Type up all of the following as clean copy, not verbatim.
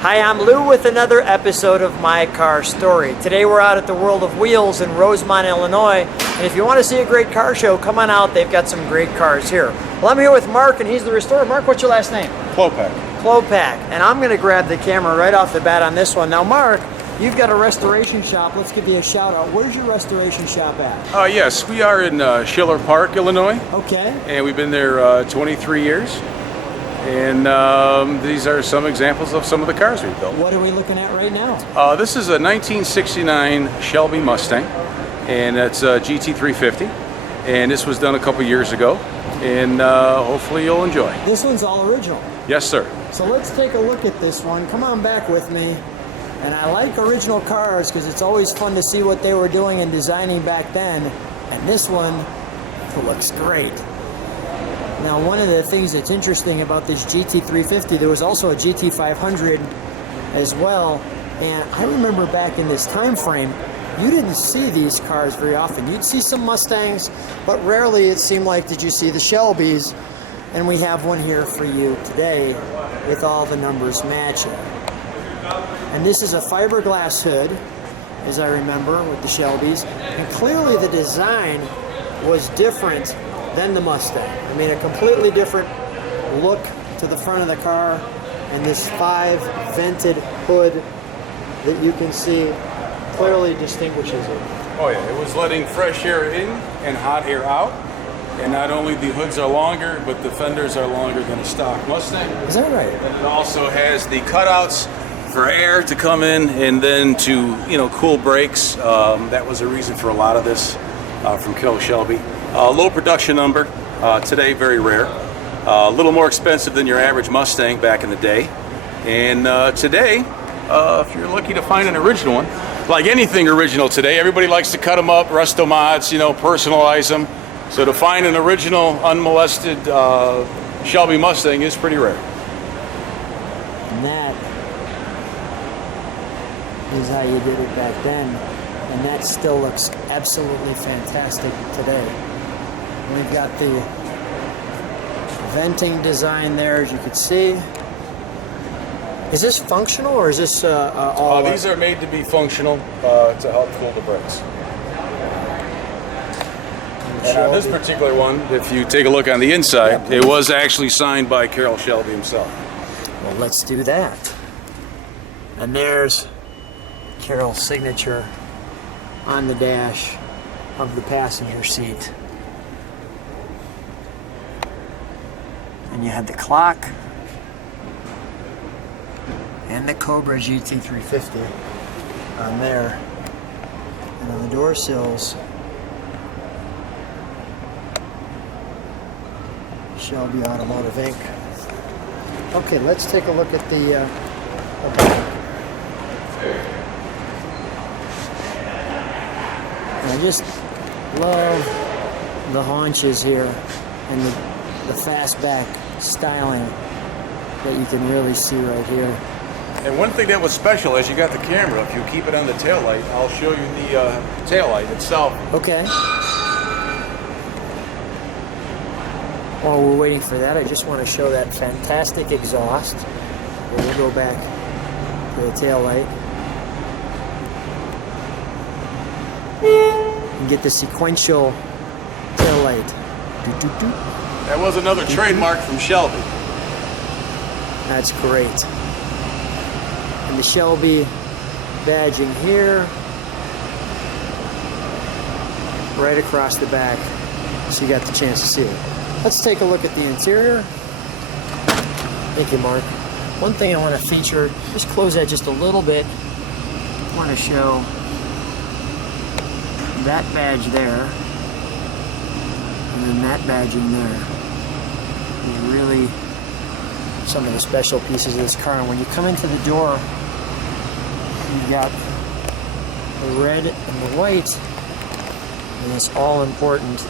Hi, I'm Lou with another episode of My Car Story. Today we're out at the World of Wheels in Rosemont, Illinois. And if you want to see a great car show, come on out. They've got some great cars here. Well, I'm here with Mark, and he's the restorer. Mark, what's your last name? Klopack. Klopack. And I'm going to grab the camera right off the bat on this one. Now, Mark, you've got a restoration shop. Let's give you a shout out. Where's your restoration shop at? Yes, we are in Schiller Park, Illinois. Okay. And we've been there 23 years. And these are some examples of some of the cars we've built. What are we looking at right now? This is a 1969 Shelby Mustang, and it's a GT350. And this was done a couple years ago, and hopefully you'll enjoy. This one's all original. Yes, sir. So let's take a look at this one. Come on back with me. And I like original cars because it's always fun to see what they were doing and designing back then. And this one looks great. Now, one of the things that's interesting about this GT350, there was also a GT500 as well. And I remember back in this time frame, you didn't see these cars very often. You'd see some Mustangs, but rarely it seemed like did you see the Shelbys. And we have one here for you today with all the numbers matching. And this is a fiberglass hood, as I remember, with the Shelbys. And clearly the design was different than the Mustang. I mean, a completely different look to the front of the car, and this 5-vented hood that you can see clearly distinguishes it. Oh yeah, it was letting fresh air in and hot air out. And not only the hoods are longer, but the fenders are longer than a stock Mustang. Is that right? And it also has the cutouts for air to come in and then to, cool brakes. That was a reason for a lot of this from Carroll Shelby. Low production number, today very rare. A little more expensive than your average Mustang back in the day. And today, if you're lucky to find an original one, like anything original today, everybody likes to cut them up, resto mods, personalize them. So to find an original, unmolested Shelby Mustang is pretty rare. And that is how you did it back then. And that still looks absolutely fantastic today. We've got the venting design there, as you can see. Is this functional, or is this all? These are made to be functional to help cool the brakes. And on this particular one, if you take a look on the inside, it was actually signed by Carroll Shelby himself. Well, let's do that. And there's Carroll's signature on the dash of the passenger seat. And you had the clock and the Cobra GT350 on there. And on the door sills, Shelby Automotive Inc. Okay, let's take a look at the back. I just love the haunches here and the fastback styling that you can really see right here. And one thing that was special, as you got the camera, if you keep it on the taillight, I'll show you the taillight itself. Okay. While we're waiting for that, I just want to show that fantastic exhaust. We'll go back to the taillight. And get the sequential taillight. That was another trademark from Shelby. That's great. And the Shelby badging here, right across the back, so you got the chance to see it. Let's take a look at the interior. Thank you, Mark. One thing I want to feature, just close that just a little bit. I want to show that badge there, and then that badging there. These are really some of the special pieces of this car. And when you come into the door, you've got the red and the white, and this all-important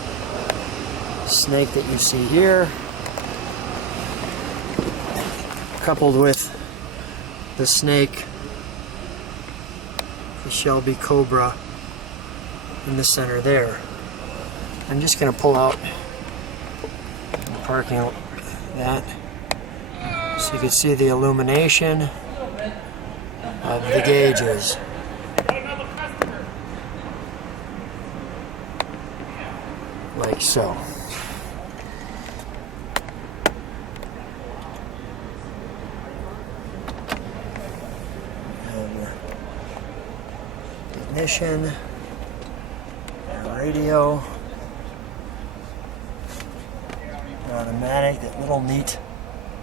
snake that you see here, coupled with the snake, the Shelby Cobra in the center there. I'm just going to pull out the parking lot, that, so you can see the illumination of the gauges. Like so. And ignition, and radio, automatic, that little neat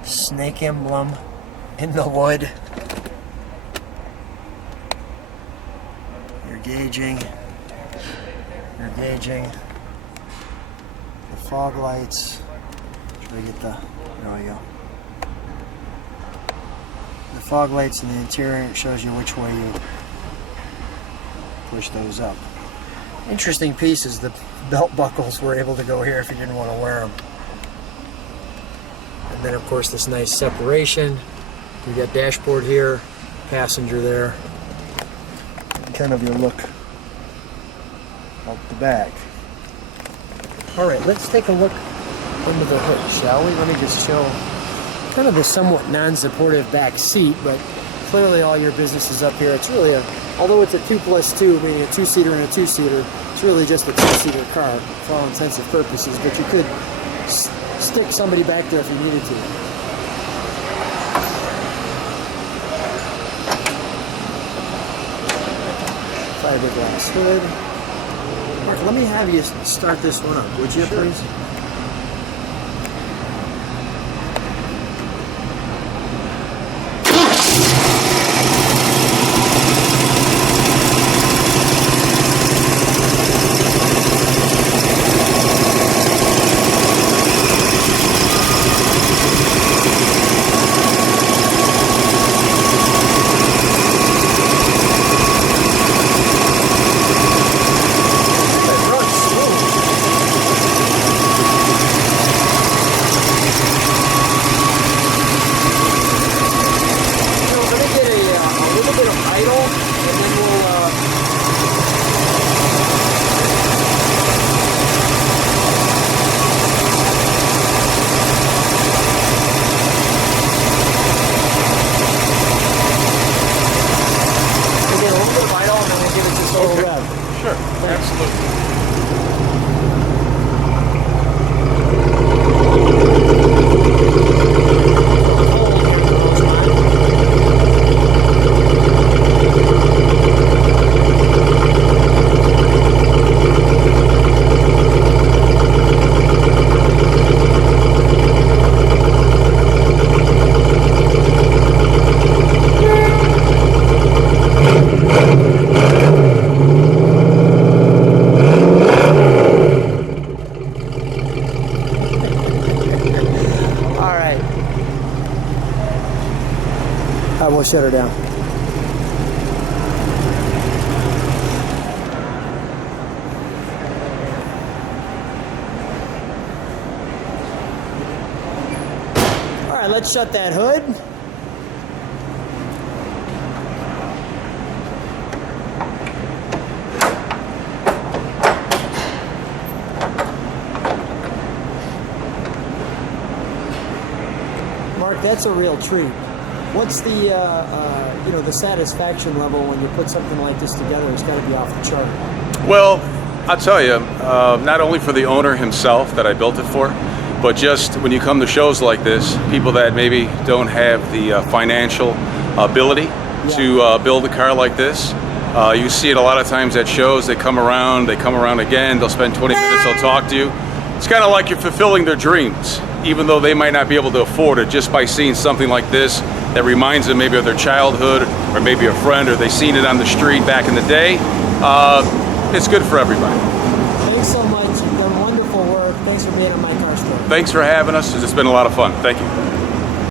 snake emblem in the wood. You're gauging. The fog lights. Should I get the, there we go. The fog lights in the interior, it shows you which way you push those up. Interesting piece is the belt buckles were able to go here if you didn't want to wear them. And then of course this nice separation. You got dashboard here, passenger there. Kind of your look out the back. All right, let's take a look under the hood, shall we? Let me just show kind of the somewhat non-supportive back seat, but clearly all your business is up here. It's really although it's a 2+2, meaning a two-seater and a two-seater, it's really just a two-seater car for all intents and purposes, but you could stick somebody back there if you needed to. Fiberglass hood. Mark, let me have you start this one up, would you, Sure. please? We'll shut her down. All right, let's shut that hood. Mark, that's a real treat. What's the the satisfaction level when you put something like this together? It's got to be off the chart. Well, I'll tell you, not only for the owner himself that I built it for, but just when you come to shows like this, people that maybe don't have the financial ability to build a car like this. You see it a lot of times at shows. They come around again, they'll spend 20 minutes, they'll talk to you. It's kind of like you're fulfilling their dreams, even though they might not be able to afford it, just by seeing something like this that reminds them maybe of their childhood, or maybe a friend, or they seen it on the street back in the day. It's good for everybody. Thanks so much. You've done wonderful work. Thanks for being on my car store. Thanks for having us. It's been a lot of fun. Thank you.